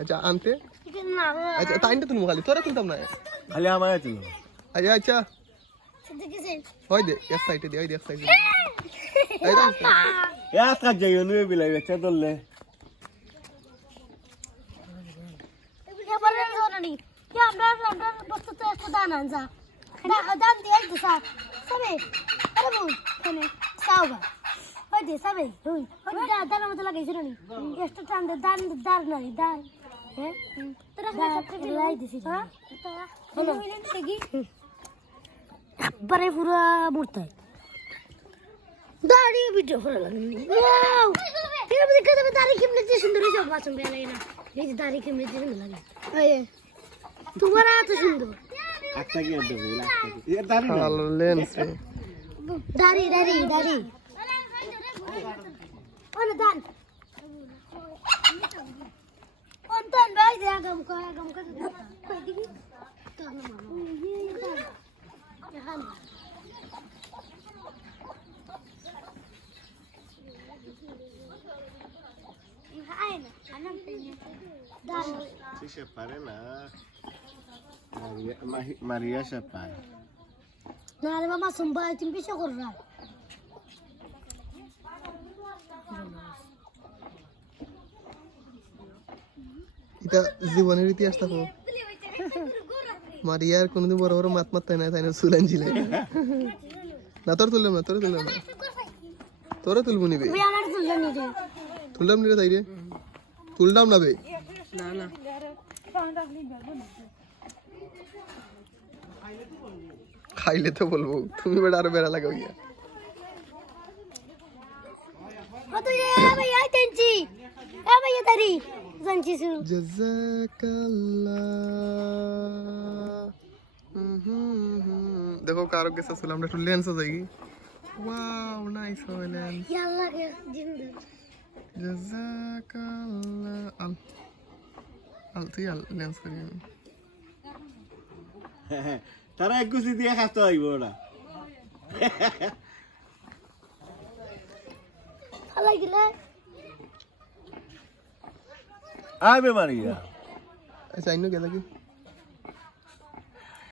আচ্ছা আনতে আচ্ছা তাইনটা তুলবো খালি তোরা তুলতাম না খালি আমায় তুলো আচ্ছা আচ্ছা হয় দে এক সাইডে দে এক সাইডে এক কাজ যাই নুয়ে বিলাই বেচা দললে একবারে পুরো মরতে দাঁড়িয়ে ভিডিও ভালো লাগে দাঁড়িয়ে কেমনে যে সুন্দর হয়েছে বাঁচন বেলা লাগে না এই যে দাঁড়িয়ে কেমনে যে সুন্দর লাগে তোমার এত সুন্দর একটা কি দেবে এ দাঁড়ি না লেন্স দাঁড়ি দাঁড়ি দাঁড়ি ওনে দান অন্তন ভাই দে আগম কো কই দিবি তো না মামা Si se pare na. Maria se pare. Nada mama sumba tim pisho korra. এটা জীবনের ইতিহাস থাকো মারিয়ার কোনদিন বড় বড় মাত মারতে না তাই না সুলান ছিল না তোর তুললাম না তোরা তুলবো নিবে আমার তুললাম নি রে তুললাম নি রে তাই রে তুললাম না বে না না খাইলে তো বলবো তুমি বেটা আরো বেড়া লাগাও গিয়া ও তুই রে ভাইয়া টেনছি এ ভাইয়া দাঁড়ি জানছি সু জাযাকাল্লাহ দেখো কারো কেসা ছিল আমরা একটু লেন্স যাই ওয়াও নাইস হয় লেন্স ইয়াল্লাহ কে জিন্দা জাযাকাল্লাহ আল তুই লেন্স করি তারা এক গুছি দিয়ে খাতে হইব ওরা ভালো গিলা আবে মারিয়া আচ্ছা আইনো গেলা কি